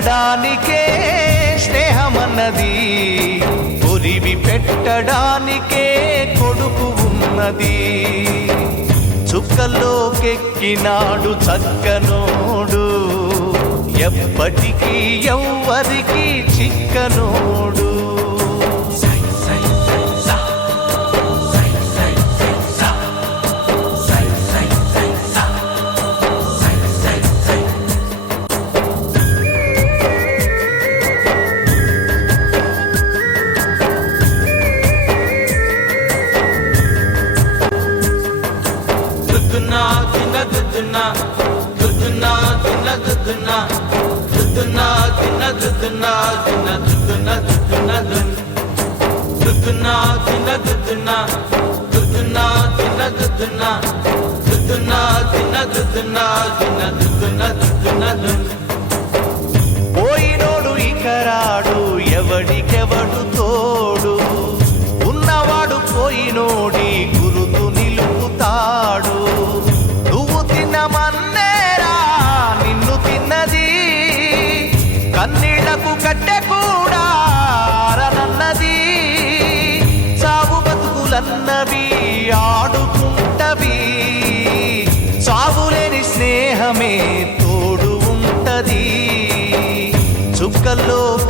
పెట్టడానికే స్నేహమన్నది. ఉరివి పెట్టడానికే కొడుకు ఉన్నది. చుక్కల్లోకెక్కినాడు చక్కనోడు. ఎప్పటికీ ఎవ్వరికి చిక్కనోడు. తిన్న దుద్దునా దుద్దునా తిన్న దుద్దునా దుద్దునా తిన్న దుద్దునా తిన్న దుద్దునా దుద్దునా దున్ తిన్న దుద్దునా దుద్దునా తిన్న దుద్దునా దుద్దునా తిన్న దుద్దునా తిన్న దుద్దునా దుద్దునా పోయినోడు ఇకరాడు ఎవడికెవడు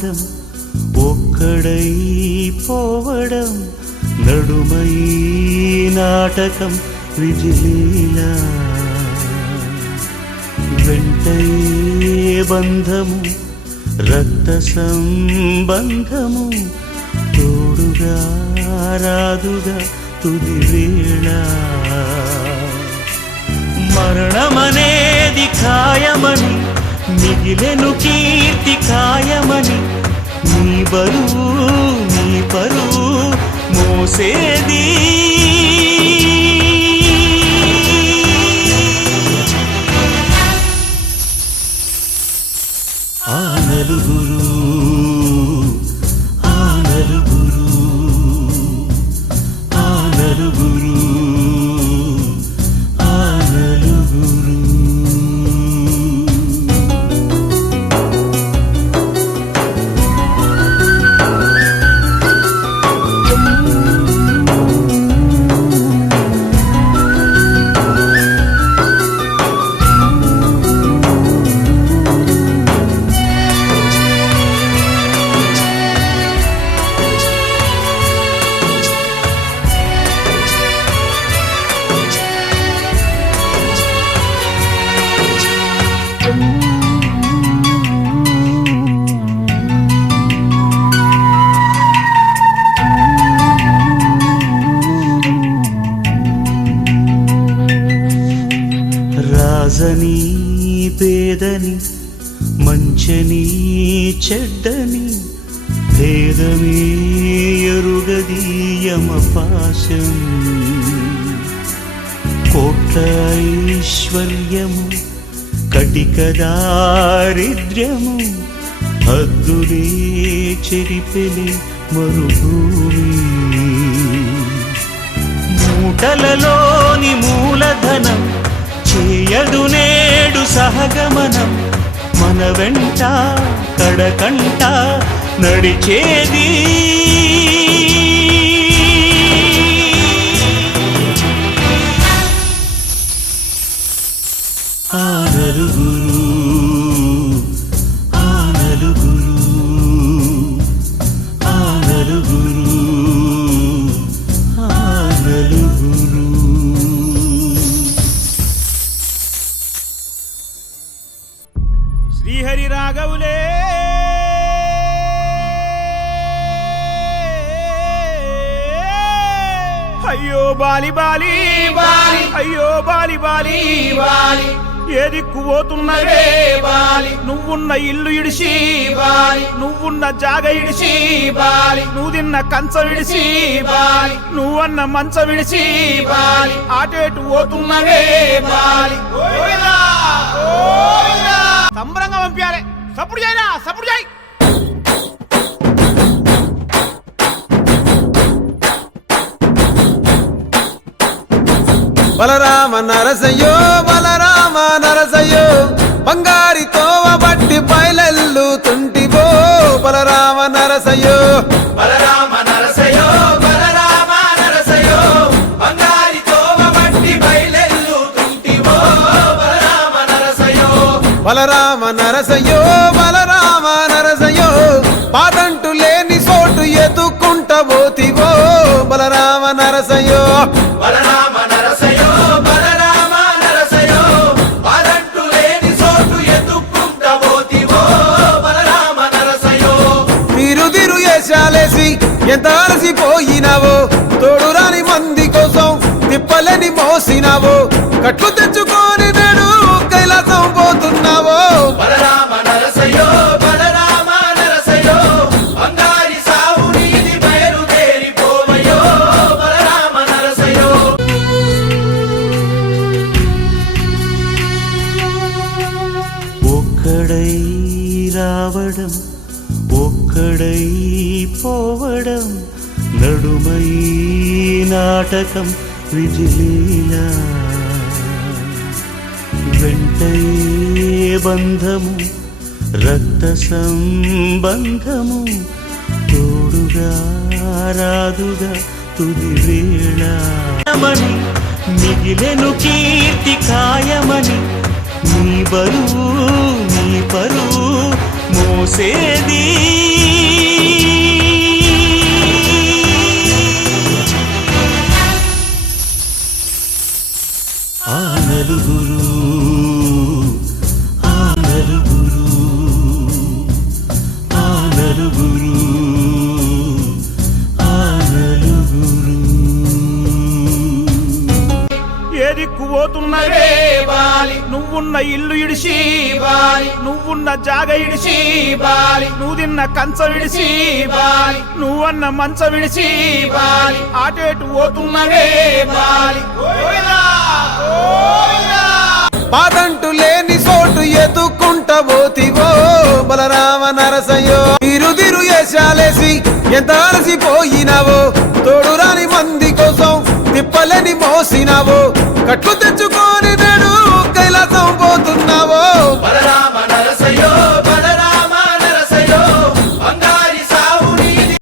రావడం ఒక్కడై పోవడం నడుమై నాటకం విజిలీలా వెంటై బంధము రక్త సంబంధము తోడుగా రాదుగా తుది వేళ. మరణమనేది ఖాయమని మిగిలెను కీర్తి ఖాయ ఖాయమని నీ బరువు నీ పరువు మోసేది. ఆ నలుగురు ఆ నలుగురు రాజని పేదని మంచని చెడ్డని భేదమే ఎరుగది యమపాశం కోట్ల ఐశ్వర్యము కటిక దారిద్ర్యము హద్దులే చెరిపెలి మరుభూమి. మూటలలోని మూలధనం చేయదు నేడు సహగమనం. మన వెంట కడకంట నడిచేది అయ్యో బాలి బాలి బాలి. అయ్యో బాలి బాలి బాలి. ఏదిక్కు పోతున్నవే బాలి. నువ్వున్న ఇల్లు ఇడిసి బాలి. నువ్వున్న జాగ ఇడిసి బాలి. నువ్వు తిన్న కంచ విడిసి బాలి. నువ్వన్న మంచ విడిసి బాలి. ఆటేటు పోతున్నవే బాలి. సంబరంగా పంపించాలి సప్పుడు చేయరా సప్పుడు చేయి. బలరామ నరసయ్యో బలరామ నరసయ్యో బంగారి తోవ బట్టి బయలెల్లు తుంటివో బలరామ నరసయ్యో. బలరామ నరసయో బలరామ నరసయో బంగారి తోవ బట్టి బయలెల్లు తుంటివో బలరామ నరసయో బలరామ నరసయ్యో బలరామ నరసయ్యో పాదంటు లేని చోటు ఎదుకుంట పోతివో బలరామ నరసయ్యో. బలరామ ఎంత అలసిపోయినావో తోడురాని మంది కోసం తిప్పలేని మోసినావో కట్లు తెచ్చుకో నడుమై నాటకం విజిలీలా. వెంటయే బంధము రక్త సంబంధము తోడుగా రాదుగా తుది వేళ. మిగిలెను కీర్తి కాయమని నీ బరువు నీ పరువు మోసేది నలుగురు ఆ నలుగురు ఆ నలుగురు ఆ నలుగురు ఏ దిక్కు పోతున్నవే బాలి. నువ్వున్న ఇల్లు ఇడిసి బాలి. నువ్వున్న జాగ ఇడిసి బాలి. నువ్వు తిన్న కంచం ఇడిసి బాలి. నువ్వన్న మంచం ఇడిసి బాలి. ఆటేటు పోతున్నవే బాలి. పాదంటు లేని సోటు ఎదుకుంట పోతివో బలరామ నరసయ్యో. ఇరుదిరు వేషాలేసి ఎంత అలసిపోయినావో? తోడురాని మంది కోసం తిప్పలని మోసినావో? కట్లు తెచ్చు